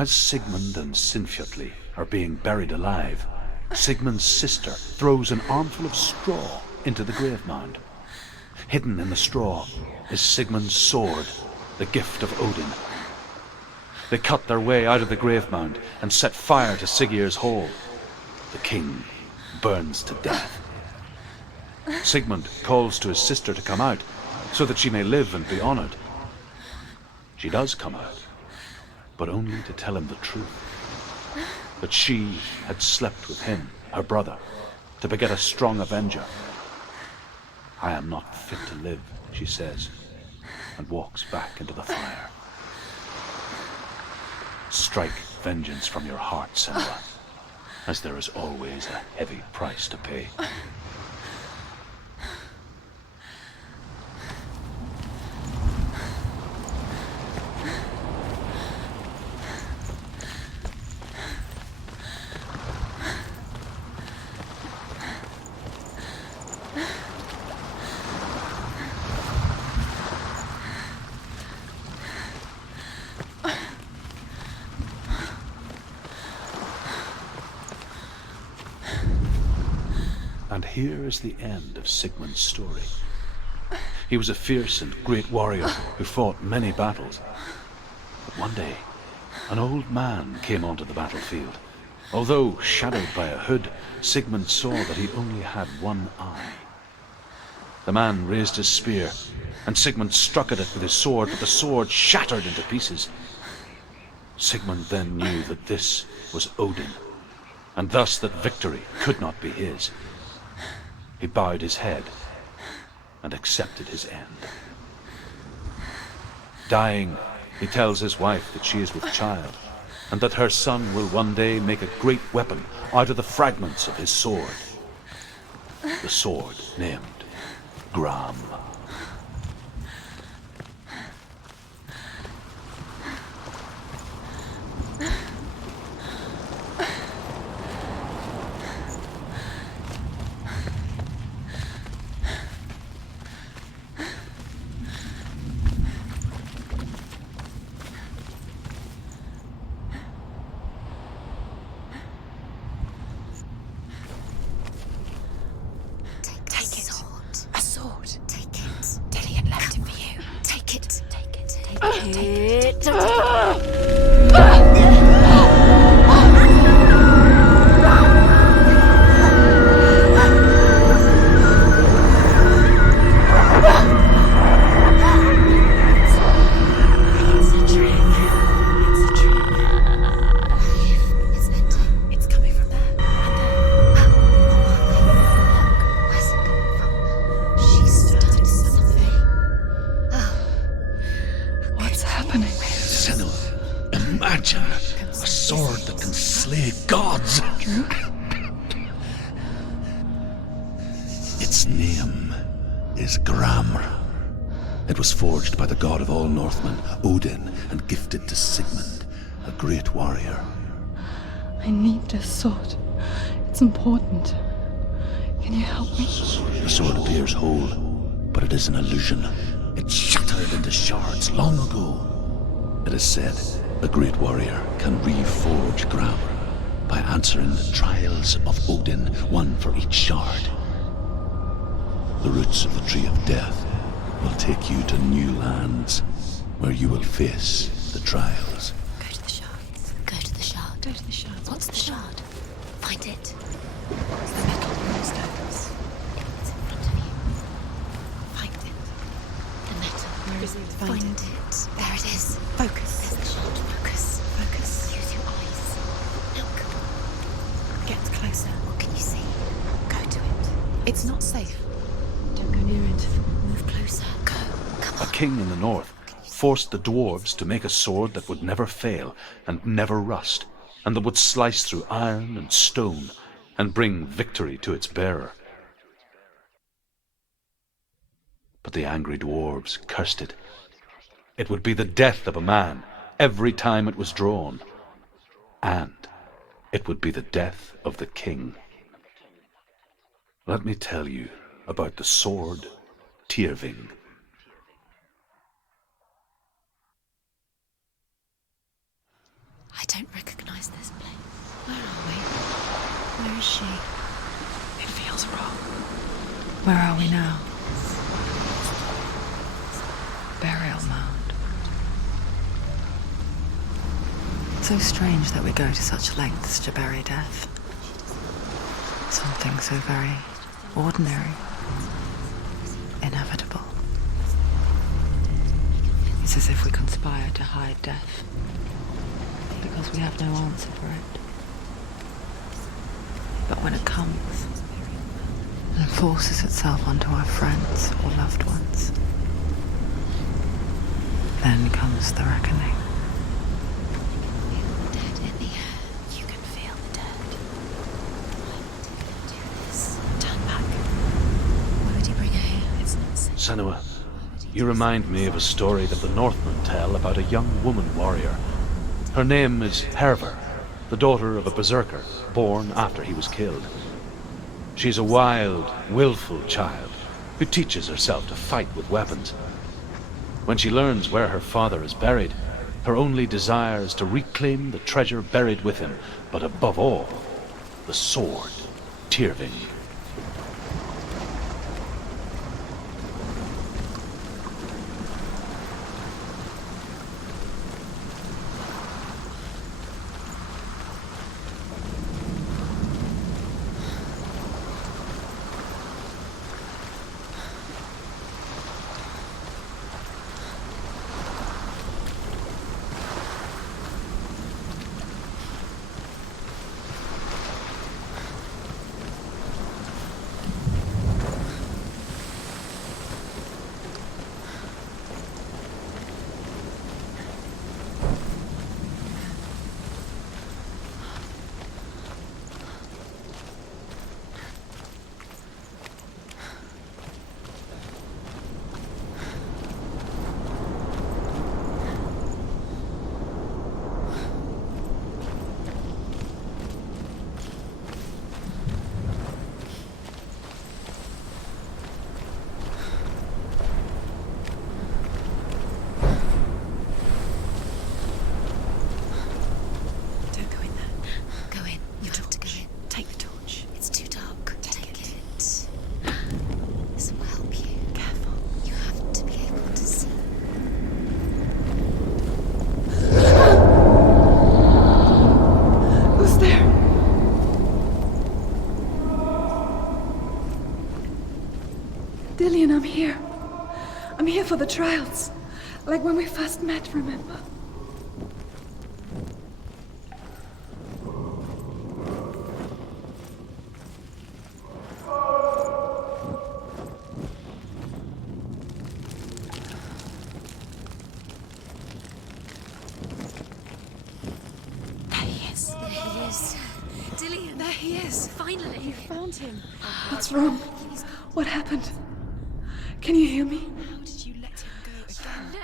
As Sigmund and Sinfjotli are being buried alive, Sigmund's sister throws an armful of straw into the grave mound. Hidden in the straw is Sigmund's sword, the gift of Odin. They cut their way out of the grave mound and set fire to Siggeir's hall. The king burns to death. Sigmund calls to his sister to come out so that she may live and be honored. She does come out, but only to tell him the truth. That she had slept with him, her brother, to beget a strong avenger. I am not fit to live, she says, and walks back into the fire. Strike vengeance from your heart, Senua, as there is always a heavy price to pay. And here is the end of Sigmund's story. He was a fierce and great warrior who fought many battles. But one day, an old man came onto the battlefield. Although shadowed by a hood, Sigmund saw that he only had one eye. The man raised his spear, and Sigmund struck at it with his sword, but the sword shattered into pieces. Sigmund then knew that this was Odin, and thus that victory could not be his. He bowed his head and accepted his end. Dying, he tells his wife that she is with child, and that her son will one day make a great weapon out of the fragments of his sword. The sword named Gram. Its name is Gramr. It was forged by the god of all Northmen, Odin, and gifted to Sigmund, a great warrior. I need this sword. It's important. Can you help me? The sword appears whole, but it is an illusion. It shattered into shards long ago. It is said a great warrior can reforge Gramr by answering the trials of Odin, one for each shard. The roots of the Tree of Death will take you to new lands, where you will face the trials. Go to the shards. Go to the shard. Go to the shards. What's the shard? Find it. It's the metal Lorestones. It's in front of you. Find it. The metal. Where is it? Find it. There it is. Focus. There's the shard. Focus. Focus. Use your eyes. Look. Get closer. What can you see? Go to it. It's not safe. Don't go near it. Move closer. Go. Come on. A king in the north forced the dwarves to make a sword that would never fail and never rust, and that would slice through iron and stone and bring victory to its bearer. But the angry dwarves cursed it. It would be the death of a man every time it was drawn, and it would be the death of the king. Let me tell you about the sword Tyrving. I don't recognize this place. Where are we? Where is she? It feels wrong. Where are we now? Burial mound. So strange that we go to such lengths to bury death. Something so very ordinary, inevitable. It's as if we conspire to hide death, because we have no answer for it. But when it comes, and forces itself onto our friends or loved ones, then comes the reckoning. Feel the dead in the air. You can feel the dead. Do this. Turn back. Why would you bring her here? It's not safe. Senua, you remind me of a story that the Northmen tell about a young woman warrior. Her name is Hervor, the daughter of a berserker born after he was killed. She's a wild, willful child who teaches herself to fight with weapons. When she learns where her father is buried, her only desire is to reclaim the treasure buried with him, but above all, the sword, Tyrving. Dillian, I'm here. I'm here for the trials. Like when we first met, remember? There he is. There he is. Dillian, there he is. Finally. You found him. What's wrong? What happened? Can you hear me? How did you let him go again?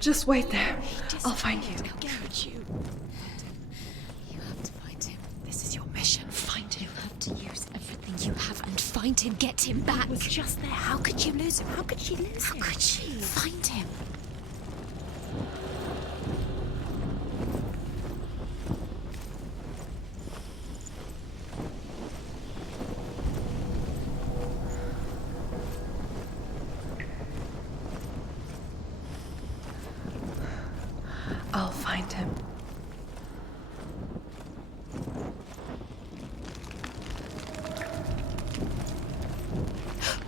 Just wait there. I'll find you. Could you? You have to find him. This is your mission. Find him. You have to use everything you have and find him. Get him back. He was just there. How could you lose him? How could she lose him? How could she? Find him. I'll find him.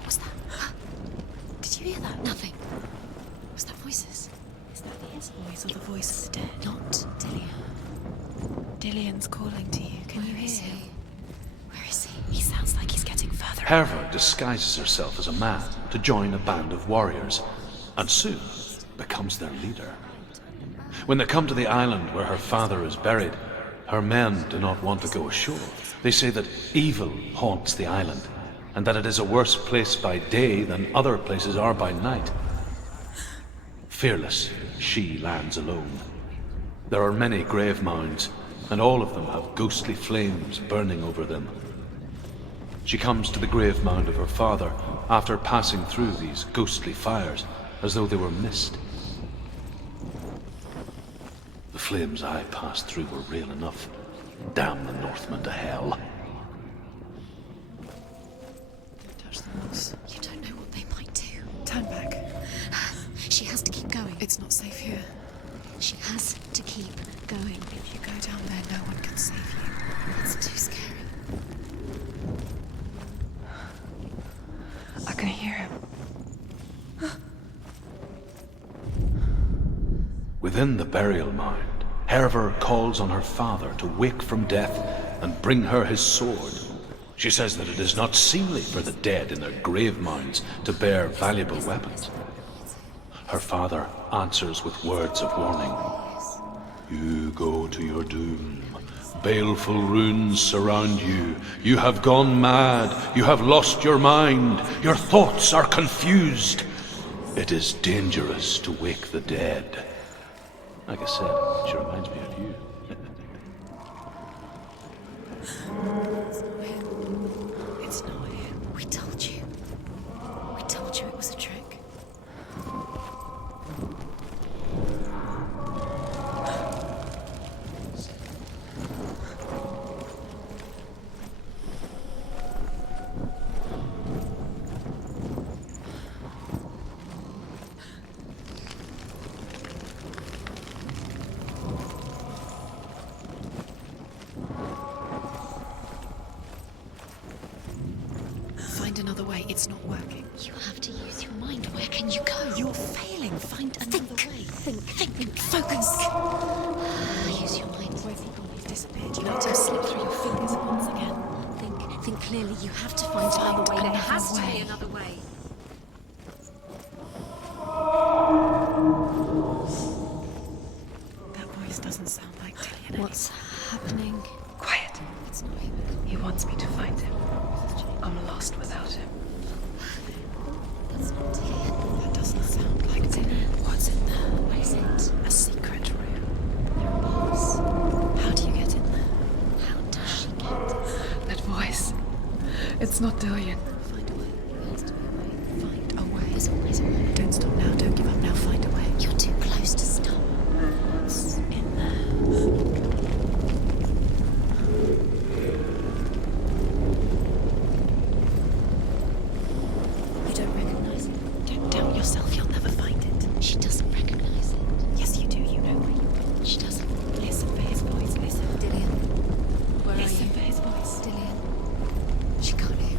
What's that? Did you hear that? Nothing. Was that voices? Is that his voice or the voice of the dead? Not Dillian. Dillian's calling to you. Can you hear him? Where is he? He sounds like he's getting further. Hervor disguises herself as a man to join a band of warriors, and soon becomes their leader. When they come to the island where her father is buried, her men do not want to go ashore. They say that evil haunts the island, and that it is a worse place by day than other places are by night. Fearless, she lands alone. There are many grave mounds, and all of them have ghostly flames burning over them. She comes to the grave mound of her father after passing through these ghostly fires, as though they were mist. The flames I passed through were real enough. Damn the Northmen to hell. Don't touch the walls. You don't know what they might do. Turn back. She has to keep going. It's not safe here. She has to keep going. If you go down there, no one can save you. It's too scary. I can hear him. Within the burial mound, Hervor calls on her father to wake from death and bring her his sword. She says that it is not seemly for the dead in their grave mounds to bear valuable weapons. Her father answers with words of warning. You go to your doom. Baleful runes surround you. You have gone mad. You have lost your mind. Your thoughts are confused. It is dangerous to wake the dead. Like I said, she reminds me of you. It's not him. We told you. We told you it was a trick. Find another way. It's not working. You have to use your mind. Where can you go? You're failing. Find another way. Think. Focus. Use your mind. Where's he gone? He's disappeared. You let him slip through your fingers once again. Think clearly. You have to find another way. There has to be another way. That voice doesn't sound like Dillian. What's happening? Quiet. It's not him. He wants me to find him. I'm lost without him. That's not Dillian. That doesn't sound like Dillian. What's in there? What is it? A secret room. There are bars. How do you get in there? How does she get? That voice. It's not Dillian. Find a way. There has to be a way. Find a way. There's always a way. Don't stop now. Don't give up now. Find a way. You're too close to stop. What's in there? You don't recognize it. Don't doubt yourself. You'll never find it. She doesn't recognize it. Yes, you do. You know where you've gone. She doesn't. Listen for his voice. Listen. Dillian. Where Listen are you? for his voice. Dillian. She can't hear.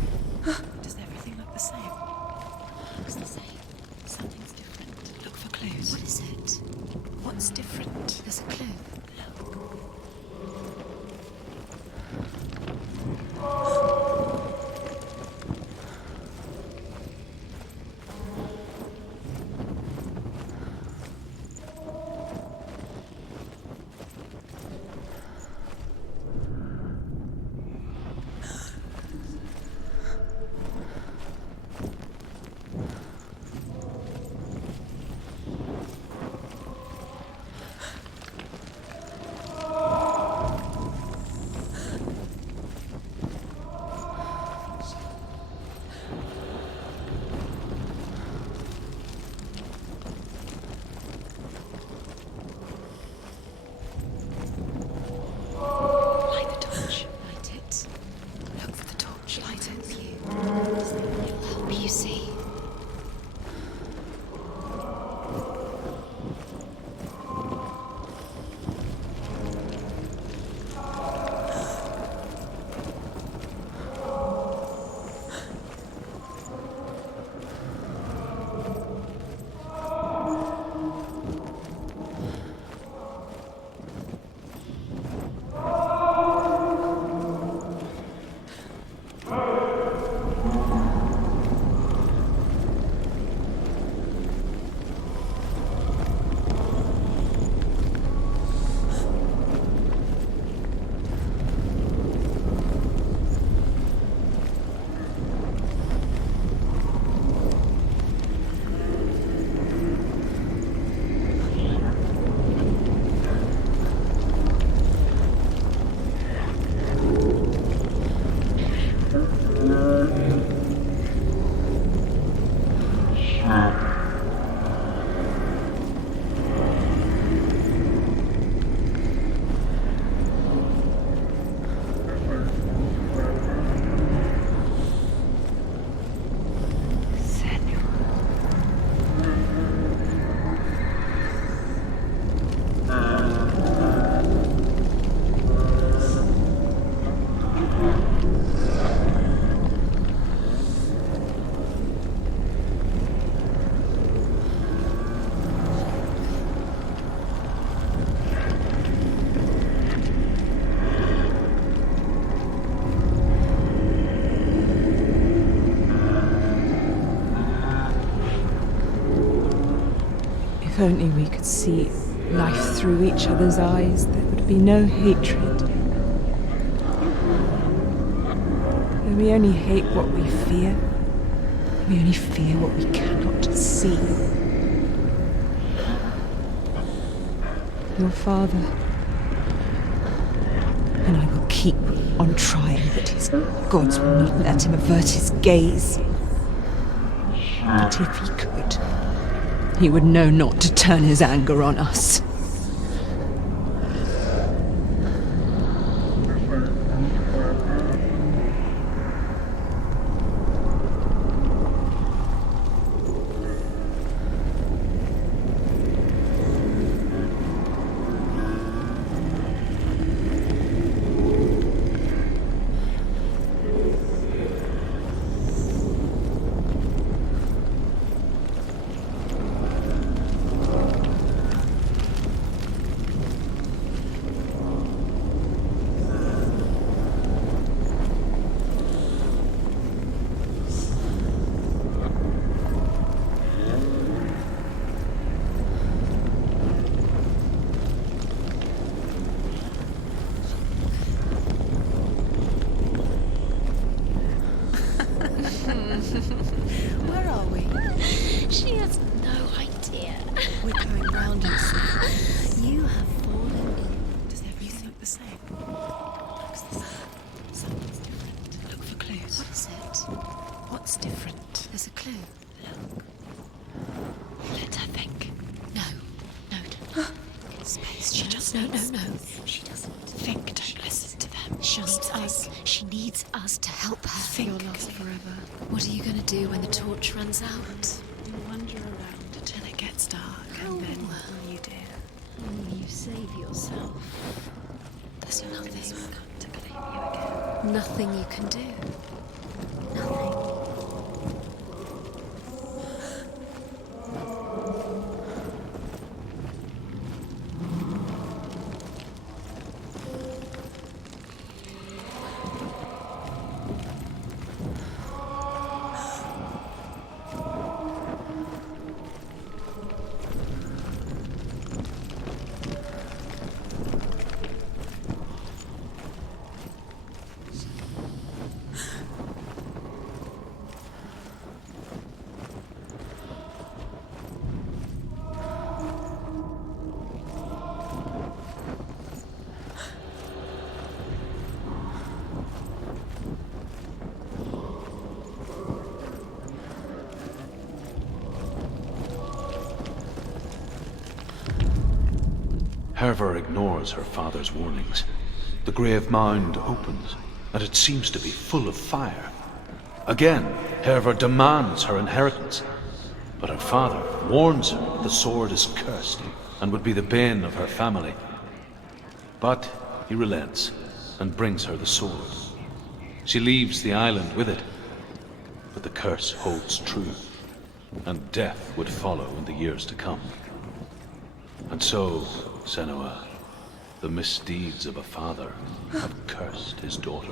If only we could see life through each other's eyes, there would be no hatred. Though we only hate what we fear, we only fear what we cannot see. Your father, and I will keep on trying, but his gods will not let him avert his gaze. But if he could, he would know not to turn his anger on us. Where are we? She has no idea. We're going round in circles. You have fallen in. Does everything look the same? Looks the same. Something's different. Look for clues. What is it? What's different? There's a clue. Look. Let her think. No. No. Space. She just no. She doesn't think. Don't listen to them. She needs us. She needs us to help her. Think. You're lost forever. What are you going to do when the torch runs out? You wander around until it gets dark, and then what will you do? You save yourself. There's nothing to claim you again. Nothing you can do. Nothing. Herva ignores her father's warnings. The grave mound opens, and it seems to be full of fire. Again, Herva demands her inheritance, but her father warns her that the sword is cursed and would be the bane of her family. But he relents and brings her the sword. She leaves the island with it, but the curse holds true, and death would follow in the years to come. And so, Senua, the misdeeds of a father have cursed his daughter.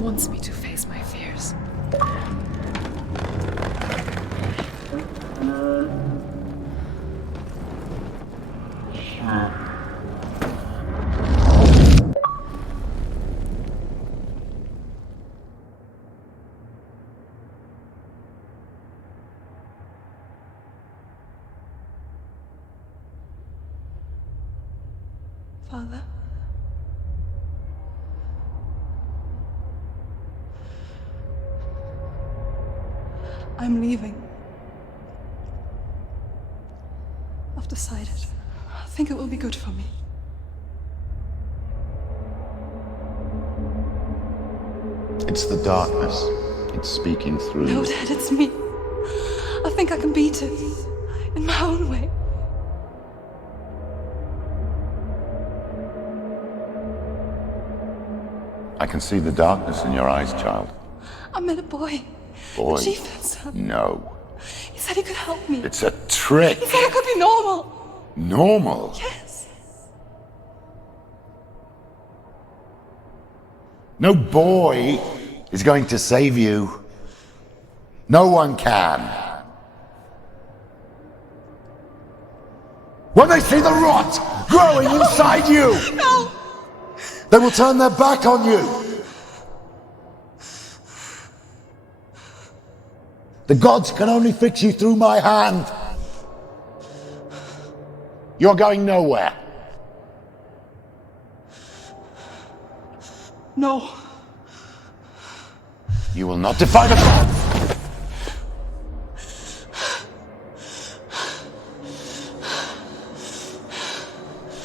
wants me to face my fears. Father? I'm leaving. I've decided. I think it will be good for me. It's the darkness. It's speaking through No, you. Dad, it's me. I think I can beat it. In my own way. I can see the darkness in your eyes, child. I met a boy. Boy. The chief said so. No. He said he could help me. It's a trick. He said I could be normal. Normal. Yes. No boy is going to save you. No one can. When they see the rot growing inside you, No! they will turn their back on you. The gods can only fix you through my hand. You're going nowhere. No. You will not defy the gods.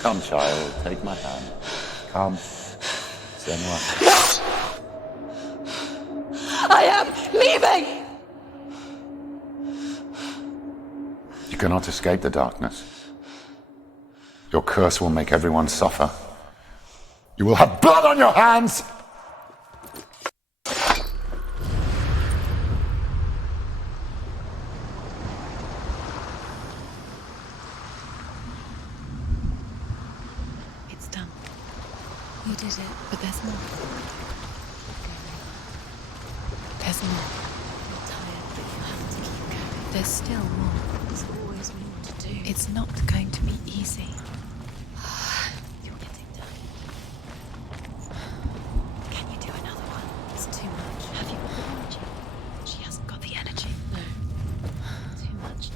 Come, child, take my hand. Come. Senua. I am leaving! You cannot escape the darkness. Your curse will make everyone suffer. You will have blood on your hands! It's done. You did it, but there's more. There's more. You're tired, but you have to keep going. There's still more. There's always more to do. It's not going to be easy. You're getting done. Can you do another one? It's too much. Have you got the energy? She hasn't got the energy. No. Too much.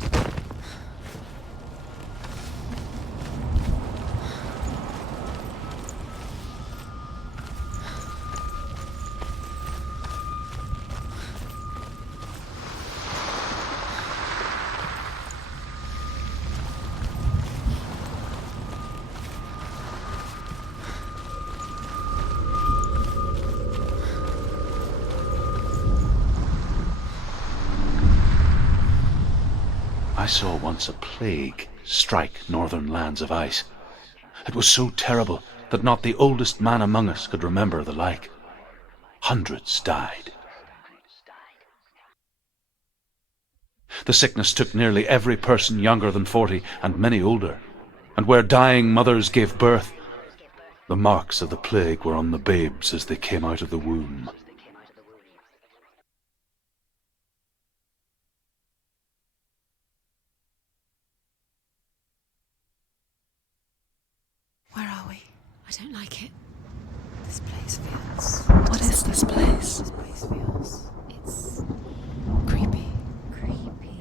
I saw once a plague strike northern lands of ice. It was so terrible that not the oldest man among us could remember the like. Hundreds died. The sickness took nearly every person younger than 40 and many older, and where dying mothers gave birth, the marks of the plague were on the babes as they came out of the womb. Where are we? I don't like it. This place feels... What is this place? This place feels... It's Creepy. creepy.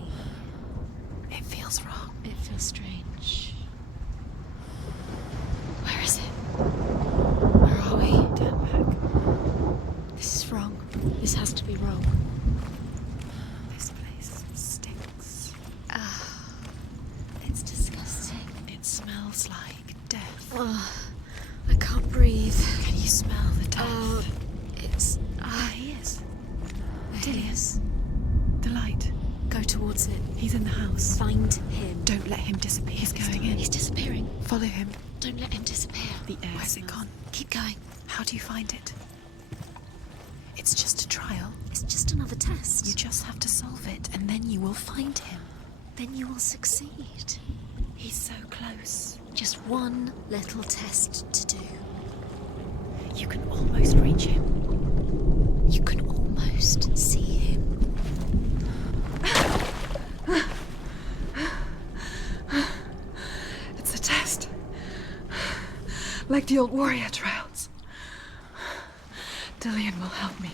It feels wrong. It feels strange. Where is it? Where are we? Turn back. This is wrong. This has to be wrong. This place stinks. It's disgusting. It smells like death. I can't breathe. Can you smell the death? It's... There he is. There He he is. The light. Go towards it. He's in the house. Find him. Don't let him disappear. He's going in. He's disappearing. Follow him. Don't let him disappear. The air. Where's it gone? Keep going. How do you find it? It's just a trial. It's just another test. You just have to solve it, and then you will find him. Then you will succeed. He's so close. Just one little test to do. You can almost reach him. You can almost see him. It's a test. Like the old warrior trials. Dillian will help me.